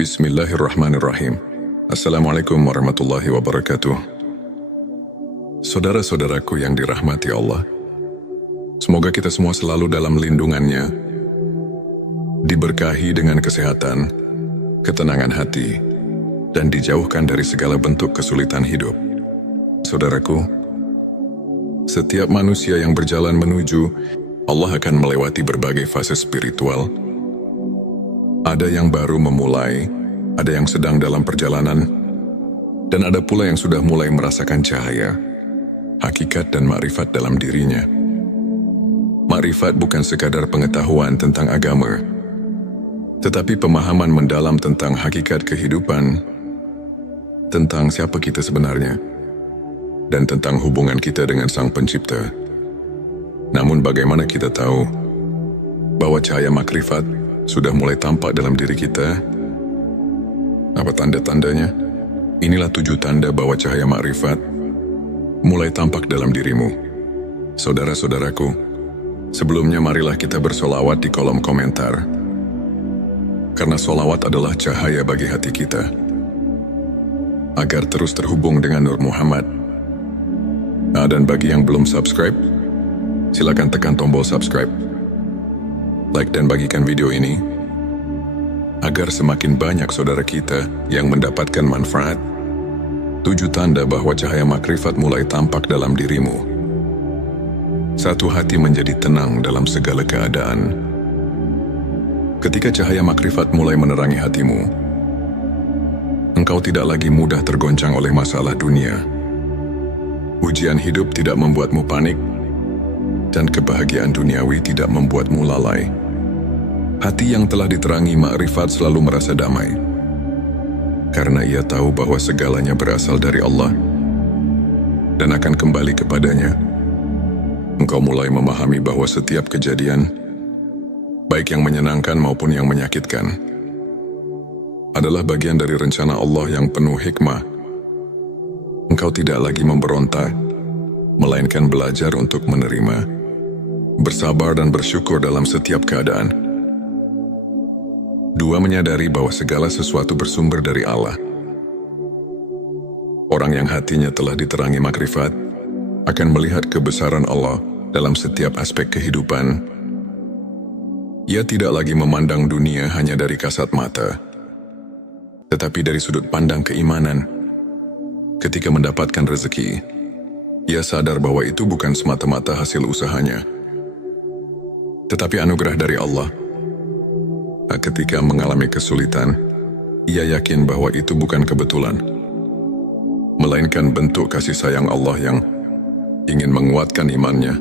Bismillahirrahmanirrahim. Assalamualaikum warahmatullahi wabarakatuh. Saudara-saudaraku yang dirahmati Allah, semoga kita semua selalu dalam lindungannya, diberkahi dengan kesehatan, ketenangan hati, dan dijauhkan dari segala bentuk kesulitan hidup. Saudaraku, setiap manusia yang berjalan menuju Allah akan melewati berbagai fase spiritual. Ada yang baru memulai, ada yang sedang dalam perjalanan, dan ada pula yang sudah mulai merasakan cahaya, hakikat dan makrifat dalam dirinya. Makrifat bukan sekadar pengetahuan tentang agama, tetapi pemahaman mendalam tentang hakikat kehidupan, tentang siapa kita sebenarnya, dan tentang hubungan kita dengan Sang Pencipta. Namun bagaimana kita tahu bahwa cahaya makrifat sudah mulai tampak dalam diri kita? Apa tanda-tandanya? Inilah 7 tanda bahwa cahaya makrifat mulai tampak dalam dirimu. Saudara-saudaraku, sebelumnya marilah kita bersolawat di kolom komentar. Karena solawat adalah cahaya bagi hati kita, agar terus terhubung dengan Nur Muhammad. Dan bagi yang belum subscribe, silakan tekan tombol subscribe, like dan bagikan video ini, agar semakin banyak saudara kita yang mendapatkan manfaat. 7 tanda bahwa cahaya makrifat mulai tampak dalam dirimu. 1. Hati menjadi tenang dalam segala keadaan. Ketika cahaya makrifat mulai menerangi hatimu, engkau tidak lagi mudah tergoncang oleh masalah dunia. Ujian hidup tidak membuatmu panik, dan kebahagiaan duniawi tidak membuatmu lalai. Hati yang telah diterangi makrifat selalu merasa damai, karena ia tahu bahwa segalanya berasal dari Allah dan akan kembali kepadanya. Engkau mulai memahami bahwa setiap kejadian, baik yang menyenangkan maupun yang menyakitkan, adalah bagian dari rencana Allah yang penuh hikmah. Engkau tidak lagi memberontak, melainkan belajar untuk menerima, bersabar dan bersyukur dalam setiap keadaan. 2. Menyadari bahwa segala sesuatu bersumber dari Allah. Orang yang hatinya telah diterangi makrifat akan melihat kebesaran Allah dalam setiap aspek kehidupan. Ia tidak lagi memandang dunia hanya dari kasat mata, tetapi dari sudut pandang keimanan. Ketika mendapatkan rezeki, ia sadar bahwa itu bukan semata-mata hasil usahanya, tetapi anugerah dari Allah. Ketika mengalami kesulitan, ia yakin bahwa itu bukan kebetulan, melainkan bentuk kasih sayang Allah yang ingin menguatkan imannya.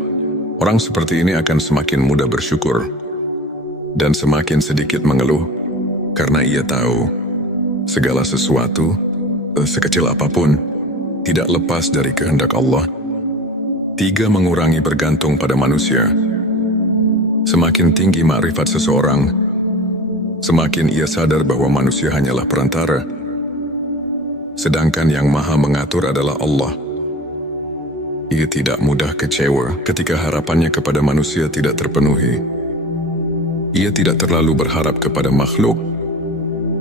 Orang seperti ini akan semakin mudah bersyukur dan semakin sedikit mengeluh, karena ia tahu segala sesuatu, sekecil apapun, tidak lepas dari kehendak Allah. 3. Mengurangi bergantung pada manusia. Semakin tinggi makrifat seseorang, semakin ia sadar bahwa manusia hanyalah perantara, sedangkan yang maha mengatur adalah Allah. Ia tidak mudah kecewa ketika harapannya kepada manusia tidak terpenuhi. Ia tidak terlalu berharap kepada makhluk,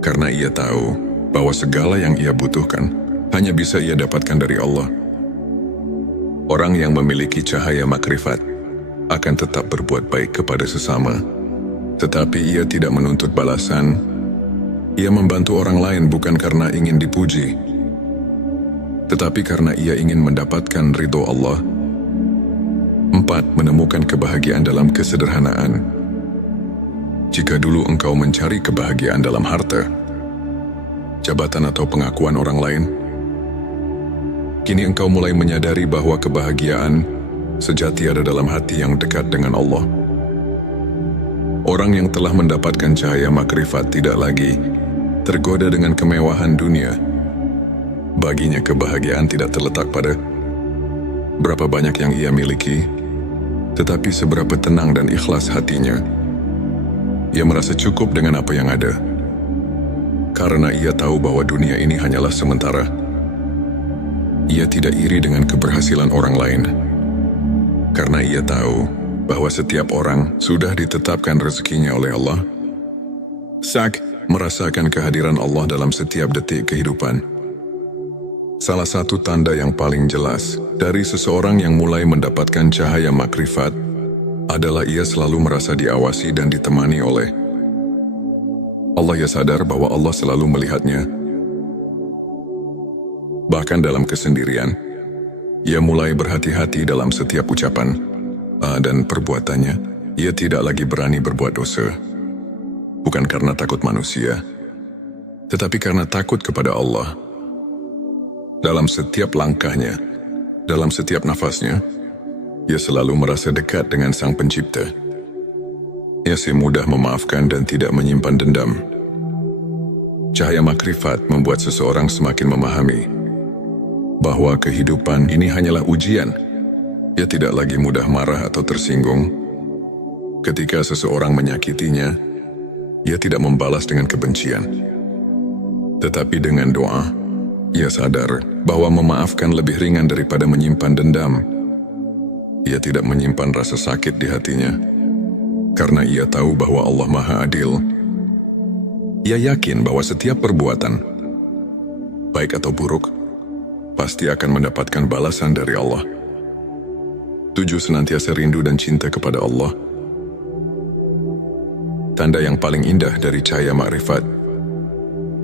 karena ia tahu bahwa segala yang ia butuhkan hanya bisa ia dapatkan dari Allah. Orang yang memiliki cahaya makrifat akan tetap berbuat baik kepada sesama, tetapi ia tidak menuntut balasan. Ia membantu orang lain bukan karena ingin dipuji, tetapi karena ia ingin mendapatkan ridho Allah. 4. Menemukan kebahagiaan dalam kesederhanaan. Jika dulu engkau mencari kebahagiaan dalam harta, jabatan atau pengakuan orang lain, kini engkau mulai menyadari bahwa kebahagiaan sejati ada dalam hati yang dekat dengan Allah. Orang yang telah mendapatkan cahaya makrifat tidak lagi tergoda dengan kemewahan dunia. Baginya kebahagiaan tidak terletak pada berapa banyak yang ia miliki, tetapi seberapa tenang dan ikhlas hatinya. Ia merasa cukup dengan apa yang ada, karena ia tahu bahwa dunia ini hanyalah sementara. Ia tidak iri dengan keberhasilan orang lain, karena ia tahu bahwa setiap orang sudah ditetapkan rezekinya oleh Allah. merasakan kehadiran Allah dalam setiap detik kehidupan. Salah satu tanda yang paling jelas dari seseorang yang mulai mendapatkan cahaya makrifat adalah ia selalu merasa diawasi dan ditemani oleh Allah. Ia sadar bahwa Allah selalu melihatnya. Bahkan dalam kesendirian, ia mulai berhati-hati dalam setiap ucapan dan perbuatannya. Ia tidak lagi berani berbuat dosa. Bukan karena takut manusia, tetapi karena takut kepada Allah. Dalam setiap langkahnya, dalam setiap nafasnya, ia selalu merasa dekat dengan Sang Pencipta. Ia mudah memaafkan dan tidak menyimpan dendam. Cahaya makrifat membuat seseorang semakin memahami bahwa kehidupan ini hanyalah ujian. Ia tidak lagi mudah marah atau tersinggung. Ketika seseorang menyakitinya, ia tidak membalas dengan kebencian. Tetapi dengan doa, ia sadar bahwa memaafkan lebih ringan daripada menyimpan dendam. Ia tidak menyimpan rasa sakit di hatinya, karena ia tahu bahwa Allah Maha Adil. Ia yakin bahwa setiap perbuatan, baik atau buruk, pasti akan mendapatkan balasan dari Allah. 7. Senantiasa rindu dan cinta kepada Allah. Tanda yang paling indah dari cahaya makrifat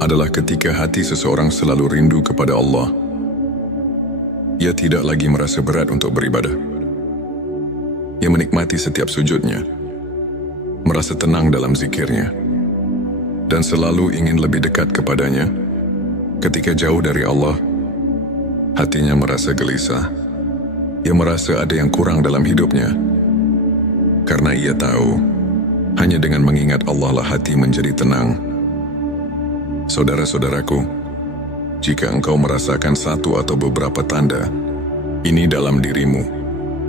adalah ketika hati seseorang selalu rindu kepada Allah. Ia tidak lagi merasa berat untuk beribadah. Ia menikmati setiap sujudnya, merasa tenang dalam zikirnya, dan selalu ingin lebih dekat kepadanya. Ketika jauh dari Allah, hatinya merasa gelisah. Ia merasa ada yang kurang dalam hidupnya, karena ia tahu hanya dengan mengingat Allah lah hati menjadi tenang. Saudara-saudaraku, jika engkau merasakan satu atau beberapa tanda ini dalam dirimu,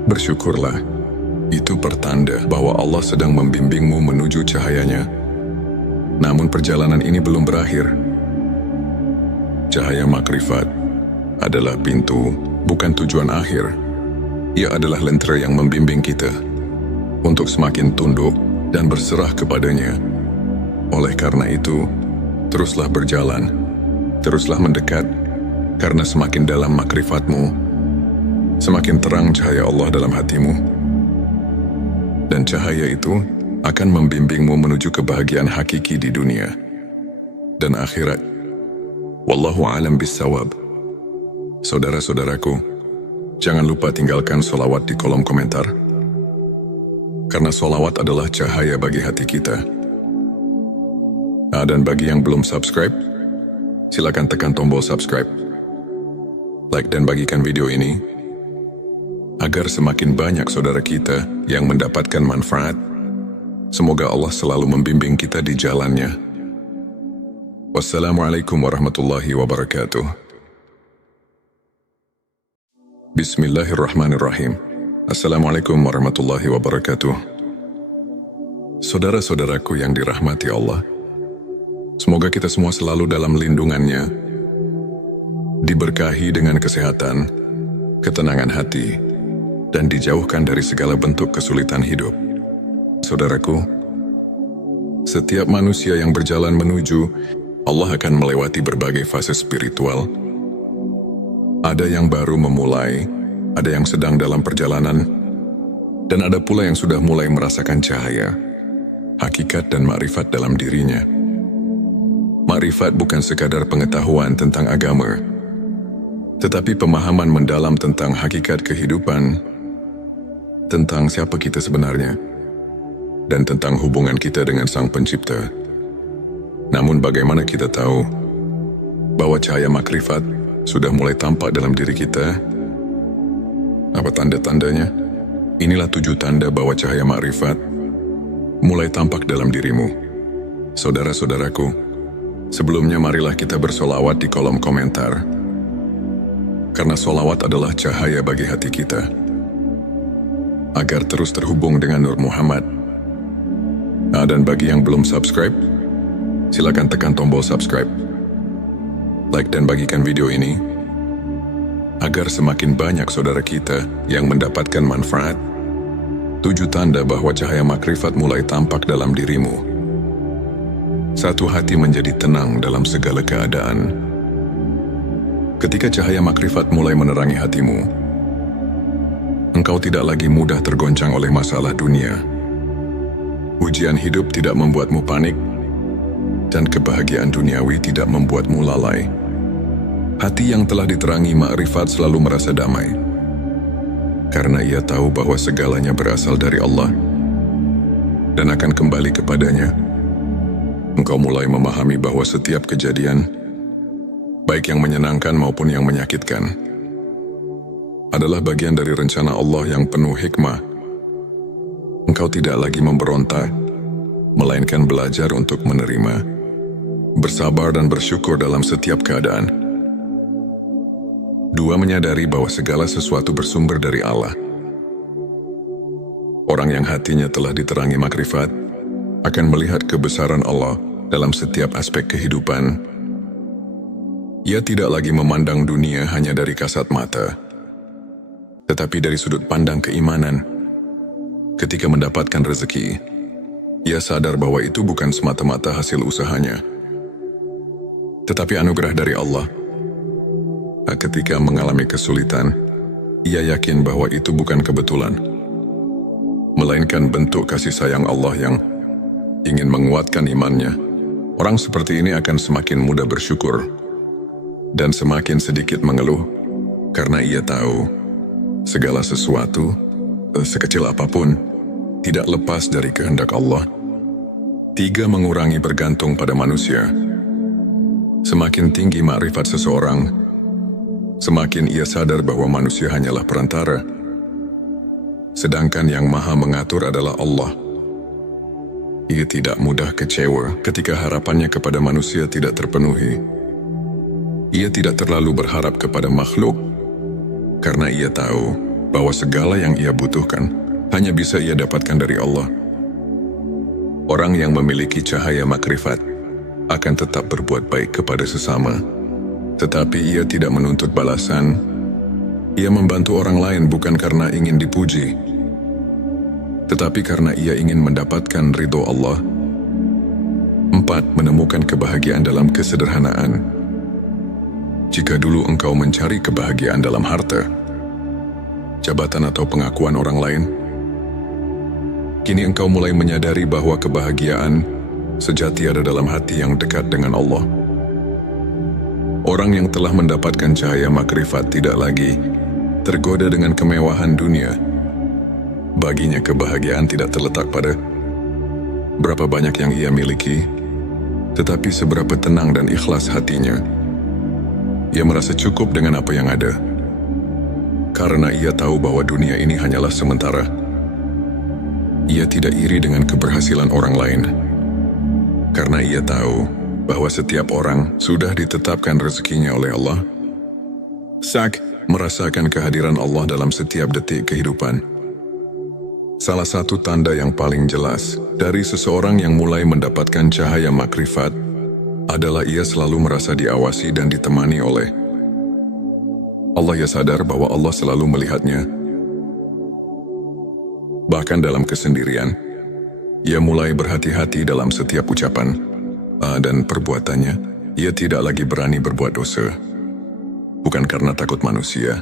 bersyukurlah. Itu pertanda bahwa Allah sedang membimbingmu menuju cahayanya. Namun perjalanan ini belum berakhir. Cahaya makrifat adalah pintu, bukan tujuan akhir. Ia adalah lentera yang membimbing kita untuk semakin tunduk dan berserah kepadanya. Oleh karena itu, teruslah berjalan, teruslah mendekat, karena semakin dalam makrifatmu, semakin terang cahaya Allah dalam hatimu. Dan cahaya itu akan membimbingmu menuju kebahagiaan hakiki di dunia dan akhirat. Wallahu a'lam bissawab. Saudara-saudaraku, jangan lupa tinggalkan sholawat di kolom komentar, karena sholawat adalah cahaya bagi hati kita. Dan bagi yang belum subscribe, silakan tekan tombol subscribe, like dan bagikan video ini, agar semakin banyak saudara kita yang mendapatkan manfaat. Semoga Allah selalu membimbing kita di jalannya. Wassalamualaikum warahmatullahi wabarakatuh. Bismillahirrahmanirrahim. Assalamualaikum warahmatullahi wabarakatuh. Saudara-saudaraku yang dirahmati Allah, semoga kita semua selalu dalam lindungannya, diberkahi dengan kesehatan, ketenangan hati, dan dijauhkan dari segala bentuk kesulitan hidup. Saudaraku, setiap manusia yang berjalan menuju Allah akan melewati berbagai fase spiritual. Ada yang baru memulai, ada yang sedang dalam perjalanan, dan ada pula yang sudah mulai merasakan cahaya, hakikat dan makrifat dalam dirinya. Makrifat bukan sekadar pengetahuan tentang agama, tetapi pemahaman mendalam tentang hakikat kehidupan, tentang siapa kita sebenarnya, dan tentang hubungan kita dengan Sang Pencipta. Namun bagaimana kita tahu bahwa cahaya makrifat sudah mulai tampak dalam diri kita? Apa tanda-tandanya? Inilah 7 tanda bahwa cahaya makrifat mulai tampak dalam dirimu. Saudara-saudaraku, sebelumnya marilah kita bersolawat di kolom komentar, karena solawat adalah cahaya bagi hati kita, agar terus terhubung dengan Nur Muhammad. Dan bagi yang belum subscribe, silakan tekan tombol subscribe, like dan bagikan video ini, agar semakin banyak saudara kita yang mendapatkan manfaat. 7 tanda bahwa cahaya makrifat mulai tampak dalam dirimu. Satu hati menjadi tenang dalam segala keadaan. Ketika cahaya makrifat mulai menerangi hatimu, engkau tidak lagi mudah tergoncang oleh masalah dunia. Ujian hidup tidak membuatmu panik, dan kebahagiaan duniawi tidak membuatmu lalai. Hati yang telah diterangi makrifat selalu merasa damai, karena ia tahu bahwa segalanya berasal dari Allah dan akan kembali kepadanya. Engkau mulai memahami bahwa setiap kejadian, baik yang menyenangkan maupun yang menyakitkan, adalah bagian dari rencana Allah yang penuh hikmah. Engkau tidak lagi memberontak, melainkan belajar untuk menerima, bersabar dan bersyukur dalam setiap keadaan. Dua, menyadari bahwa segala sesuatu bersumber dari Allah. Orang yang hatinya telah diterangi makrifat akan melihat kebesaran Allah dalam setiap aspek kehidupan. Ia tidak lagi memandang dunia hanya dari kasat mata, tetapi dari sudut pandang keimanan. Ketika mendapatkan rezeki, ia sadar bahwa itu bukan semata-mata hasil usahanya, tetapi anugerah dari Allah. Ketika mengalami kesulitan, ia yakin bahwa itu bukan kebetulan, melainkan bentuk kasih sayang Allah yang ingin menguatkan imannya. Orang seperti ini akan semakin mudah bersyukur dan semakin sedikit mengeluh, karena ia tahu segala sesuatu, sekecil apapun, tidak lepas dari kehendak Allah. 3, mengurangi bergantung pada manusia. Semakin tinggi makrifat seseorang, semakin ia sadar bahwa manusia hanyalah perantara, sedangkan yang maha mengatur adalah Allah. Ia tidak mudah kecewa ketika harapannya kepada manusia tidak terpenuhi. Ia tidak terlalu berharap kepada makhluk, karena ia tahu bahwa segala yang ia butuhkan hanya bisa ia dapatkan dari Allah. Orang yang memiliki cahaya makrifat akan tetap berbuat baik kepada sesama, tetapi ia tidak menuntut balasan. Ia membantu orang lain bukan karena ingin dipuji, tetapi karena ia ingin mendapatkan ridho Allah. 4, menemukan kebahagiaan dalam kesederhanaan. Jika dulu engkau mencari kebahagiaan dalam harta, jabatan atau pengakuan orang lain, kini engkau mulai menyadari bahwa kebahagiaan sejati ada dalam hati yang dekat dengan Allah. Orang yang telah mendapatkan cahaya makrifat tidak lagi tergoda dengan kemewahan dunia. Baginya kebahagiaan tidak terletak pada berapa banyak yang ia miliki, tetapi seberapa tenang dan ikhlas hatinya. Ia merasa cukup dengan apa yang ada, karena ia tahu bahwa dunia ini hanyalah sementara. Ia tidak iri dengan keberhasilan orang lain, karena ia tahu bahwa setiap orang sudah ditetapkan rezekinya oleh Allah. Sak, merasakan kehadiran Allah dalam setiap detik kehidupan. Salah satu tanda yang paling jelas dari seseorang yang mulai mendapatkan cahaya makrifat adalah ia selalu merasa diawasi dan ditemani oleh Allah. Ia sadar bahwa Allah selalu melihatnya. Bahkan dalam kesendirian, ia mulai berhati-hati dalam setiap ucapan dan perbuatannya. Ia tidak lagi berani berbuat dosa, bukan karena takut manusia,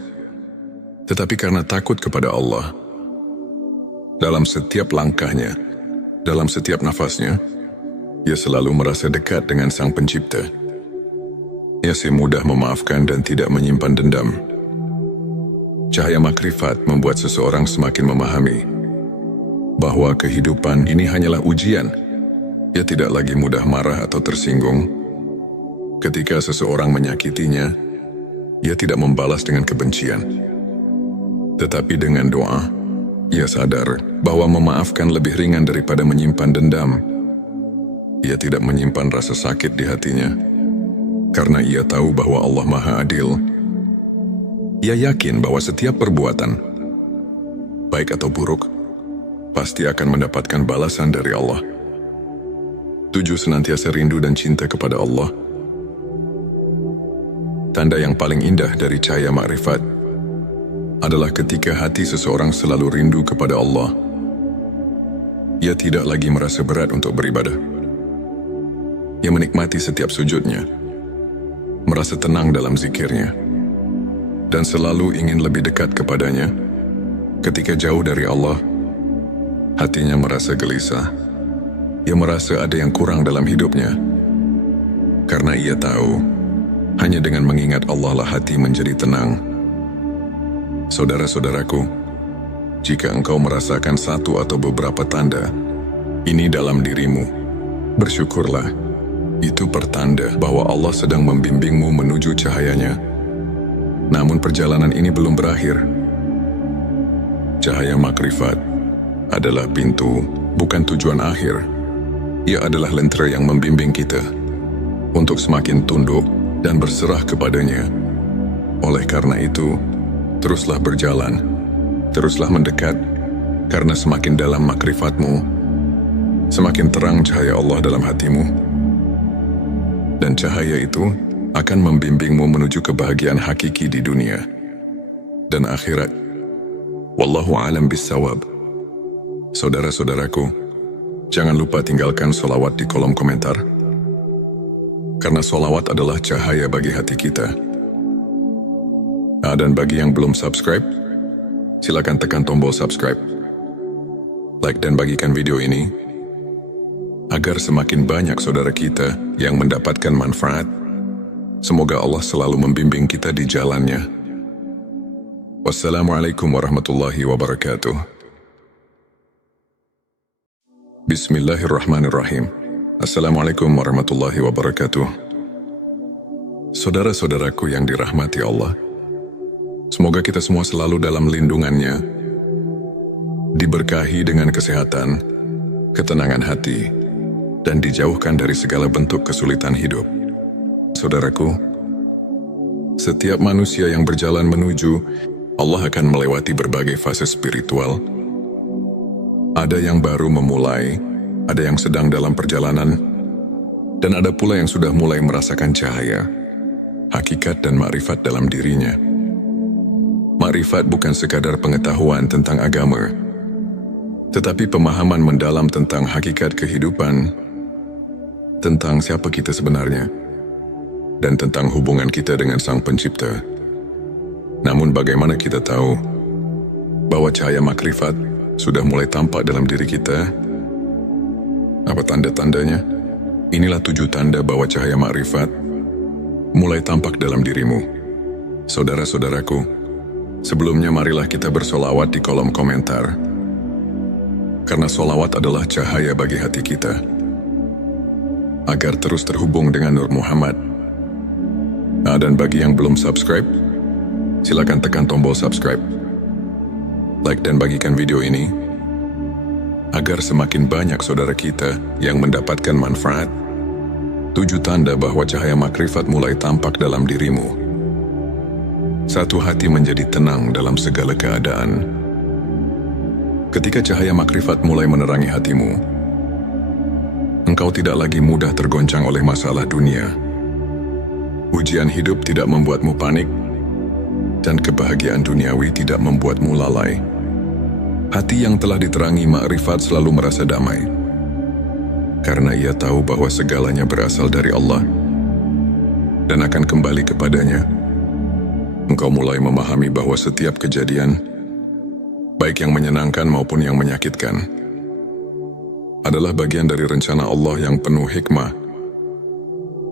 tetapi karena takut kepada Allah. Dalam setiap langkahnya, dalam setiap nafasnya, ia selalu merasa dekat dengan Sang Pencipta. Ia mudah memaafkan dan tidak menyimpan dendam. Cahaya makrifat membuat seseorang semakin memahami bahwa kehidupan ini hanyalah ujian. Ia tidak lagi mudah marah atau tersinggung. Ketika seseorang menyakitinya, ia tidak membalas dengan kebencian, tetapi dengan doa. Ia sadar bahwa memaafkan lebih ringan daripada menyimpan dendam. Ia tidak menyimpan rasa sakit di hatinya, karena ia tahu bahwa Allah Maha Adil. Ia yakin bahwa setiap perbuatan, baik atau buruk, pasti akan mendapatkan balasan dari Allah. 7, senantiasa rindu dan cinta kepada Allah. Tanda yang paling indah dari cahaya makrifat adalah ketika hati seseorang selalu rindu kepada Allah. Ia tidak lagi merasa berat untuk beribadah. Ia menikmati setiap sujudnya, merasa tenang dalam zikirnya, dan selalu ingin lebih dekat kepadanya. Ketika jauh dari Allah, hatinya merasa gelisah. Ia merasa ada yang kurang dalam hidupnya. Karena ia tahu, hanya dengan mengingat Allah lah hati menjadi tenang. Saudara-saudaraku, jika engkau merasakan satu atau beberapa tanda ini dalam dirimu, bersyukurlah. Itu pertanda bahwa Allah sedang membimbingmu menuju cahayanya. Namun perjalanan ini belum berakhir. Cahaya makrifat adalah pintu, bukan tujuan akhir. Ia adalah lentera yang membimbing kita untuk semakin tunduk dan berserah kepadanya. Oleh karena itu, teruslah berjalan, teruslah mendekat, karena semakin dalam makrifatmu, semakin terang cahaya Allah dalam hatimu. Dan cahaya itu akan membimbingmu menuju kebahagiaan hakiki di dunia dan akhirat. Wallahu a'lam bissawab. Saudara-saudaraku, jangan lupa tinggalkan sholawat di kolom komentar. Karena sholawat adalah cahaya bagi hati kita. Dan bagi yang belum subscribe, silakan tekan tombol subscribe. Like dan bagikan video ini, agar semakin banyak saudara kita yang mendapatkan manfaat. Semoga Allah selalu membimbing kita di jalannya. Wassalamualaikum warahmatullahi wabarakatuh. Bismillahirrahmanirrahim. Assalamualaikum warahmatullahi wabarakatuh. Saudara-saudaraku yang dirahmati Allah, semoga kita semua selalu dalam lindungannya, diberkahi dengan kesehatan, ketenangan hati, dan dijauhkan dari segala bentuk kesulitan hidup. Saudaraku, setiap manusia yang berjalan menuju Allah akan melewati berbagai fase spiritual. Ada yang baru memulai, ada yang sedang dalam perjalanan, dan ada pula yang sudah mulai merasakan cahaya, hakikat dan makrifat dalam dirinya. Makrifat bukan sekadar pengetahuan tentang agama, tetapi pemahaman mendalam tentang hakikat kehidupan, tentang siapa kita sebenarnya, dan tentang hubungan kita dengan Sang Pencipta. Namun bagaimana kita tahu bahwa cahaya makrifat sudah mulai tampak dalam diri kita? Apa tanda-tandanya? Inilah 7 tanda bahwa cahaya makrifat mulai tampak dalam dirimu. Saudara-saudaraku, sebelumnya marilah kita bersolawat di kolom komentar. Karena solawat adalah cahaya bagi hati kita, agar terus terhubung dengan Nur Muhammad. Dan bagi yang belum subscribe, silakan tekan tombol subscribe. Like dan bagikan video ini, agar semakin banyak saudara kita yang mendapatkan manfaat. 7 tanda bahwa cahaya makrifat mulai tampak dalam dirimu. 1. Hati menjadi tenang dalam segala keadaan. Ketika cahaya makrifat mulai menerangi hatimu, engkau tidak lagi mudah tergoncang oleh masalah dunia. Ujian hidup tidak membuatmu panik, dan kebahagiaan duniawi tidak membuatmu lalai. Hati yang telah diterangi makrifat selalu merasa damai, karena ia tahu bahwa segalanya berasal dari Allah dan akan kembali kepadanya. Engkau mulai memahami bahwa setiap kejadian, baik yang menyenangkan maupun yang menyakitkan, adalah bagian dari rencana Allah yang penuh hikmah.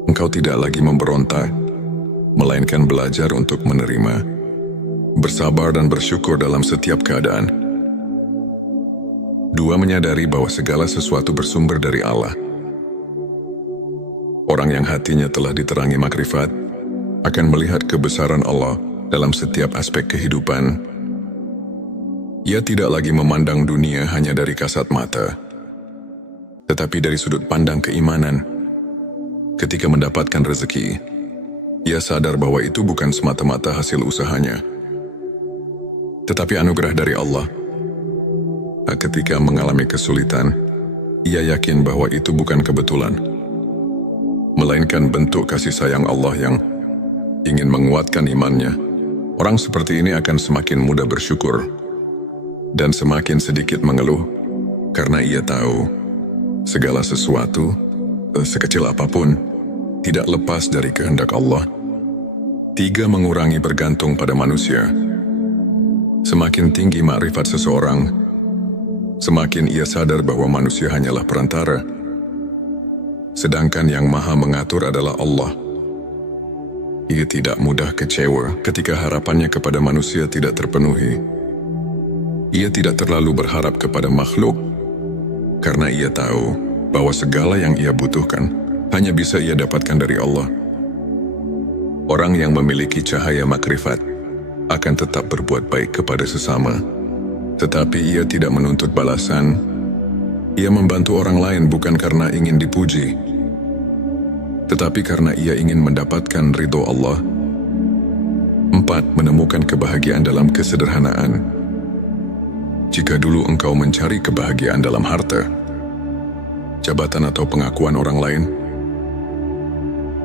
Engkau tidak lagi memberontak, melainkan belajar untuk menerima, bersabar dan bersyukur dalam setiap keadaan. 2. Menyadari bahwa segala sesuatu bersumber dari Allah. Orang yang hatinya telah diterangi makrifat akan melihat kebesaran Allah dalam setiap aspek kehidupan. Ia tidak lagi memandang dunia hanya dari kasat mata, tetapi dari sudut pandang keimanan. Ketika mendapatkan rezeki, ia sadar bahwa itu bukan semata-mata hasil usahanya, tetapi anugerah dari Allah. Ketika mengalami kesulitan, ia yakin bahwa itu bukan kebetulan, melainkan bentuk kasih sayang Allah yang ingin menguatkan imannya. Orang seperti ini akan semakin mudah bersyukur dan semakin sedikit mengeluh, karena ia tahu segala sesuatu sekecil apapun, tidak lepas dari kehendak Allah. 3. Mengurangi bergantung pada manusia. Semakin tinggi makrifat seseorang, semakin ia sadar bahwa manusia hanyalah perantara, sedangkan yang maha mengatur adalah Allah. Ia tidak mudah kecewa ketika harapannya kepada manusia tidak terpenuhi. Ia tidak terlalu berharap kepada makhluk, karena ia tahu bahwa segala yang ia butuhkan hanya bisa ia dapatkan dari Allah. Orang yang memiliki cahaya makrifat akan tetap berbuat baik kepada sesama, tetapi ia tidak menuntut balasan. Ia membantu orang lain bukan karena ingin dipuji, tetapi karena ia ingin mendapatkan ridho Allah. 4. Menemukan kebahagiaan dalam kesederhanaan. Jika dulu engkau mencari kebahagiaan dalam harta, jabatan atau pengakuan orang lain,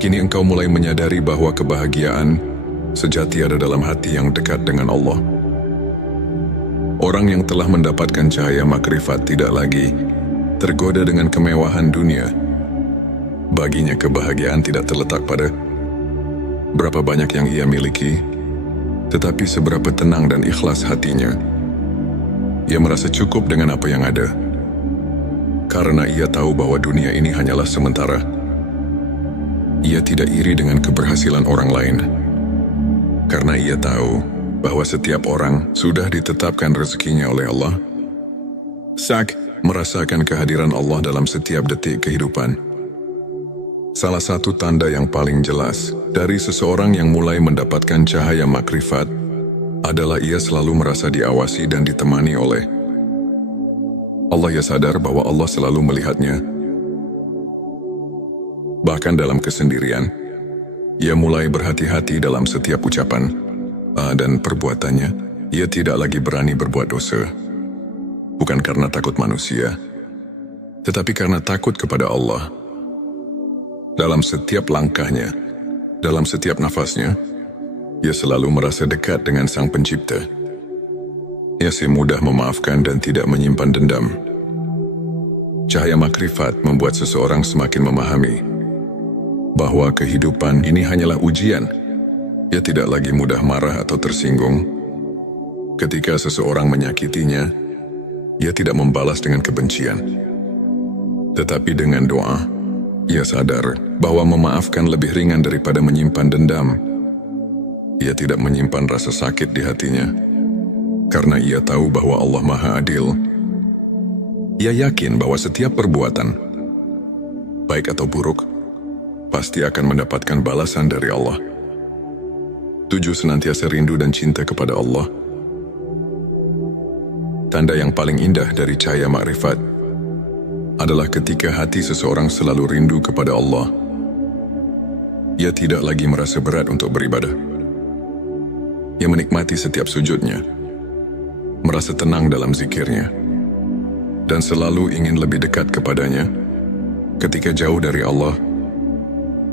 kini engkau mulai menyadari bahwa kebahagiaan sejati ada dalam hati yang dekat dengan Allah. Orang yang telah mendapatkan cahaya makrifat tidak lagi tergoda dengan kemewahan dunia. Baginya kebahagiaan tidak terletak pada berapa banyak yang ia miliki, tetapi seberapa tenang dan ikhlas hatinya. Ia merasa cukup dengan apa yang ada, karena ia tahu bahwa dunia ini hanyalah sementara. Ia tidak iri dengan keberhasilan orang lain, karena ia tahu bahwa setiap orang sudah ditetapkan rezekinya oleh Allah. Sak, merasakan kehadiran Allah dalam setiap detik kehidupan. Salah satu tanda yang paling jelas dari seseorang yang mulai mendapatkan cahaya makrifat adalah ia selalu merasa diawasi dan ditemani oleh Allah. Ia sadar bahwa Allah selalu melihatnya. Bahkan dalam kesendirian, ia mulai berhati-hati dalam setiap ucapan dan perbuatannya. Ia tidak lagi berani berbuat dosa, bukan karena takut manusia, tetapi karena takut kepada Allah. Dalam setiap langkahnya, dalam setiap nafasnya, ia selalu merasa dekat dengan Sang Pencipta. Ia mudah memaafkan dan tidak menyimpan dendam. Cahaya makrifat membuat seseorang semakin memahami bahwa kehidupan ini hanyalah ujian. Ia tidak lagi mudah marah atau tersinggung. Ketika seseorang menyakitinya, ia tidak membalas dengan kebencian, tetapi dengan doa. Ia sadar bahwa memaafkan lebih ringan daripada menyimpan dendam. Ia tidak menyimpan rasa sakit di hatinya, karena ia tahu bahwa Allah Maha Adil. Ia yakin bahwa setiap perbuatan, baik atau buruk, pasti akan mendapatkan balasan dari Allah. 7. Senantiasa rindu dan cinta kepada Allah. Tanda yang paling indah dari cahaya makrifat adalah ketika hati seseorang selalu rindu kepada Allah. Ia tidak lagi merasa berat untuk beribadah. Ia menikmati setiap sujudnya, merasa tenang dalam zikirnya, dan selalu ingin lebih dekat kepadanya. Ketika jauh dari Allah,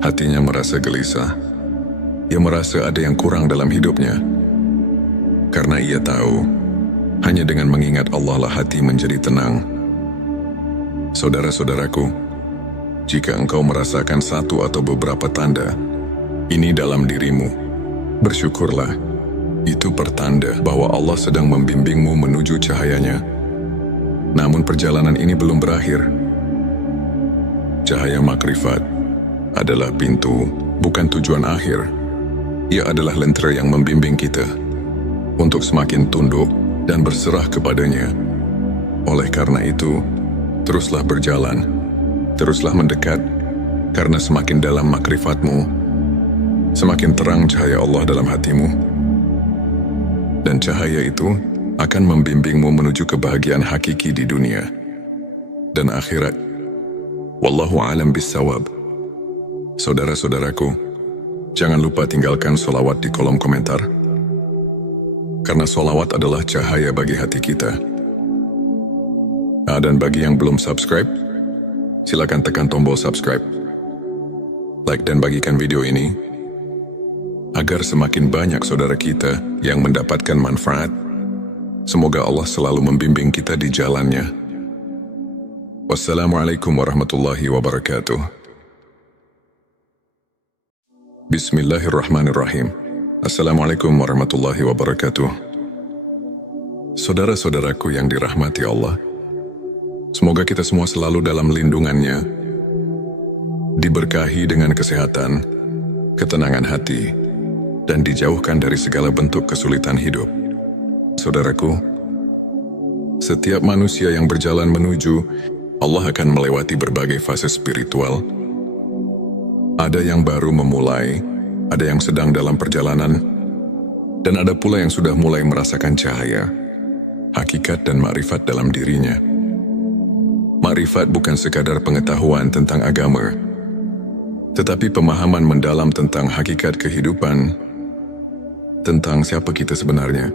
hatinya merasa gelisah. Ia merasa ada yang kurang dalam hidupnya, karena ia tahu hanya dengan mengingat Allah lah hati menjadi tenang. Saudara-saudaraku, jika engkau merasakan satu atau beberapa tanda ini dalam dirimu, bersyukurlah. Itu pertanda bahwa Allah sedang membimbingmu menuju cahayanya. Namun perjalanan ini belum berakhir. Cahaya makrifat adalah pintu, bukan tujuan akhir. Ia adalah lentera yang membimbing kita untuk semakin tunduk dan berserah kepadanya. Oleh karena itu, teruslah berjalan, teruslah mendekat, karena semakin dalam makrifatmu, semakin terang cahaya Allah dalam hatimu. Dan cahaya itu akan membimbingmu menuju kebahagiaan hakiki di dunia dan akhirat. Wallahu a'lam bissawab. Saudara-saudaraku, jangan lupa tinggalkan sholawat di kolom komentar, karena sholawat adalah cahaya bagi hati kita. Dan bagi yang belum subscribe, silakan tekan tombol subscribe, like dan bagikan video ini, agar semakin banyak saudara kita yang mendapatkan manfaat. Semoga Allah selalu membimbing kita di jalannya. Wassalamualaikum warahmatullahi wabarakatuh. Bismillahirrahmanirrahim. Assalamualaikum warahmatullahi wabarakatuh. Saudara-saudaraku yang dirahmati Allah, semoga kita semua selalu dalam lindungannya, diberkahi dengan kesehatan, ketenangan hati, dan dijauhkan dari segala bentuk kesulitan hidup. Saudaraku, setiap manusia yang berjalan menuju Allah akan melewati berbagai fase spiritual. Ada yang baru memulai, ada yang sedang dalam perjalanan, dan ada pula yang sudah mulai merasakan cahaya, hakikat dan makrifat dalam dirinya. Makrifat bukan sekadar pengetahuan tentang agama, tetapi pemahaman mendalam tentang hakikat kehidupan, tentang siapa kita sebenarnya,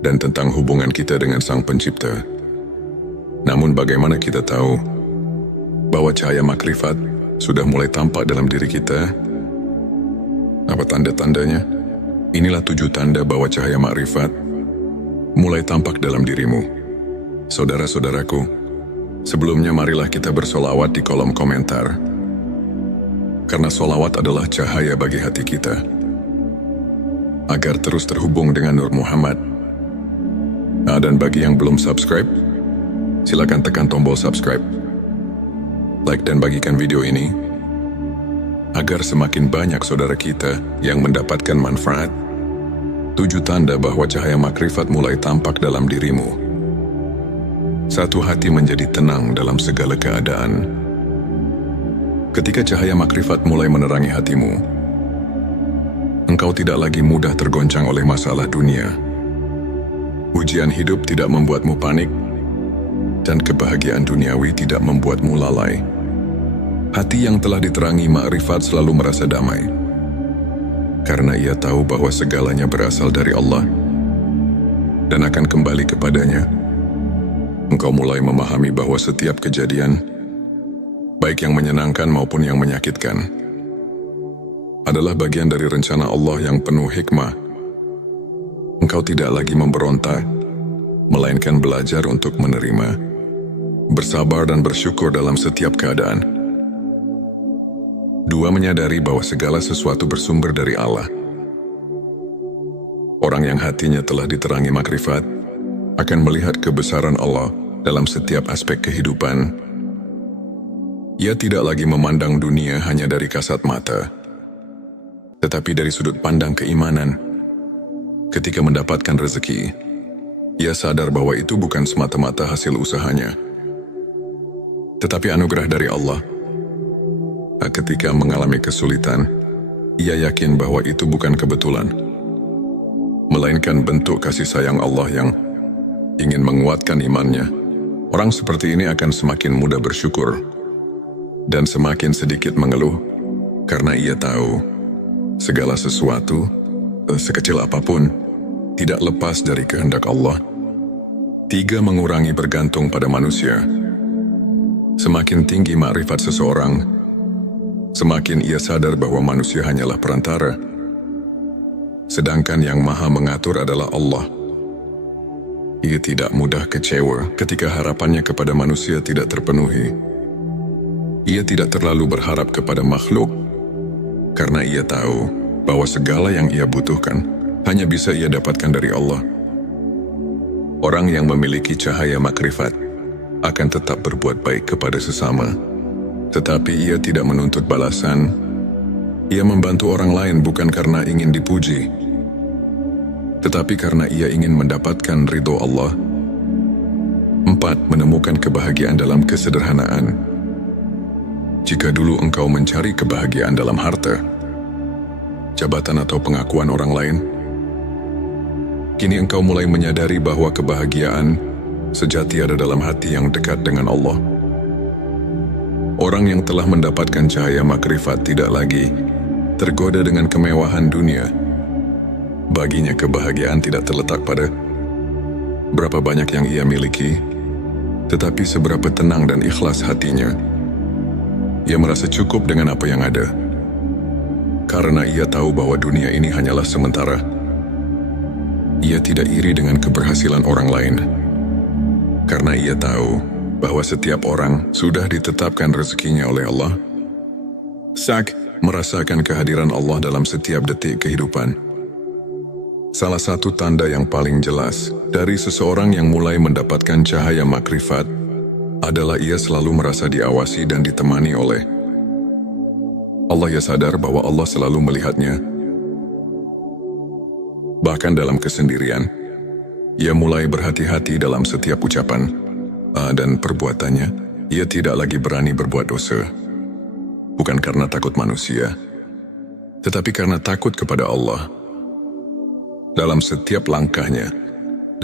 dan tentang hubungan kita dengan Sang Pencipta. Namun bagaimana kita tahu bahwa cahaya makrifat sudah mulai tampak dalam diri kita? Apa tanda-tandanya? Inilah 7 tanda bahwa cahaya makrifat mulai tampak dalam dirimu. Saudara-saudaraku, sebelumnya marilah kita bersolawat di kolom komentar. Karena solawat adalah cahaya bagi hati kita. Agar terus terhubung dengan Nur Muhammad. Dan bagi yang belum subscribe, silakan tekan tombol subscribe. Like dan bagikan video ini agar semakin banyak saudara kita yang mendapatkan manfaat. 7 tanda bahwa cahaya makrifat mulai tampak dalam dirimu. 1. Hati menjadi tenang dalam segala keadaan. Ketika cahaya makrifat mulai menerangi hatimu, engkau tidak lagi mudah tergoncang oleh masalah dunia. Ujian hidup tidak membuatmu panik, dan kebahagiaan duniawi tidak membuatmu lalai. Hati yang telah diterangi makrifat selalu merasa damai, karena ia tahu bahwa segalanya berasal dari Allah dan akan kembali kepadanya. Engkau mulai memahami bahwa setiap kejadian, baik yang menyenangkan maupun yang menyakitkan, adalah bagian dari rencana Allah yang penuh hikmah. Engkau tidak lagi memberontak, melainkan belajar untuk menerima, bersabar dan bersyukur dalam setiap keadaan. 2. Menyadari bahwa segala sesuatu bersumber dari Allah. Orang yang hatinya telah diterangi makrifat akan melihat kebesaran Allah dalam setiap aspek kehidupan. Ia tidak lagi memandang dunia hanya dari kasat mata, tetapi dari sudut pandang keimanan. Ketika mendapatkan rezeki, ia sadar bahwa itu bukan semata-mata hasil usahanya, tetapi anugerah dari Allah. Ketika mengalami kesulitan, ia yakin bahwa itu bukan kebetulan, melainkan bentuk kasih sayang Allah yang ingin menguatkan imannya. Orang seperti ini akan semakin mudah bersyukur dan semakin sedikit mengeluh, karena ia tahu segala sesuatu, sekecil apapun, tidak lepas dari kehendak Allah. 3. Mengurangi bergantung pada manusia. Semakin tinggi makrifat seseorang, semakin ia sadar bahwa manusia hanyalah perantara, sedangkan yang maha mengatur adalah Allah. Ia tidak mudah kecewa ketika harapannya kepada manusia tidak terpenuhi. Ia tidak terlalu berharap kepada makhluk, karena ia tahu bahwa segala yang ia butuhkan hanya bisa ia dapatkan dari Allah. Orang yang memiliki cahaya makrifat akan tetap berbuat baik kepada sesama, tetapi ia tidak menuntut balasan. Ia membantu orang lain bukan karena ingin dipuji, tetapi karena ia ingin mendapatkan ridho Allah. 4. Menemukan kebahagiaan dalam kesederhanaan. Jika dulu engkau mencari kebahagiaan dalam harta, jabatan atau pengakuan orang lain, kini engkau mulai menyadari bahwa kebahagiaan sejati ada dalam hati yang dekat dengan Allah. Orang yang telah mendapatkan cahaya makrifat tidak lagi tergoda dengan kemewahan dunia. Baginya kebahagiaan tidak terletak pada berapa banyak yang ia miliki, tetapi seberapa tenang dan ikhlas hatinya. Ia merasa cukup dengan apa yang ada, karena ia tahu bahwa dunia ini hanyalah sementara. Ia tidak iri dengan keberhasilan orang lain, karena ia tahu bahwa setiap orang sudah ditetapkan rezekinya oleh Allah. merasakan kehadiran Allah dalam setiap detik kehidupan. Salah satu tanda yang paling jelas dari seseorang yang mulai mendapatkan cahaya makrifat adalah ia selalu merasa diawasi dan ditemani oleh Allah. Ia sadar bahwa Allah selalu melihatnya. Bahkan dalam kesendirian, ia mulai berhati-hati dalam setiap ucapan dan perbuatannya. Ia tidak lagi berani berbuat dosa. Bukan karena takut manusia, tetapi karena takut kepada Allah. Dalam setiap langkahnya,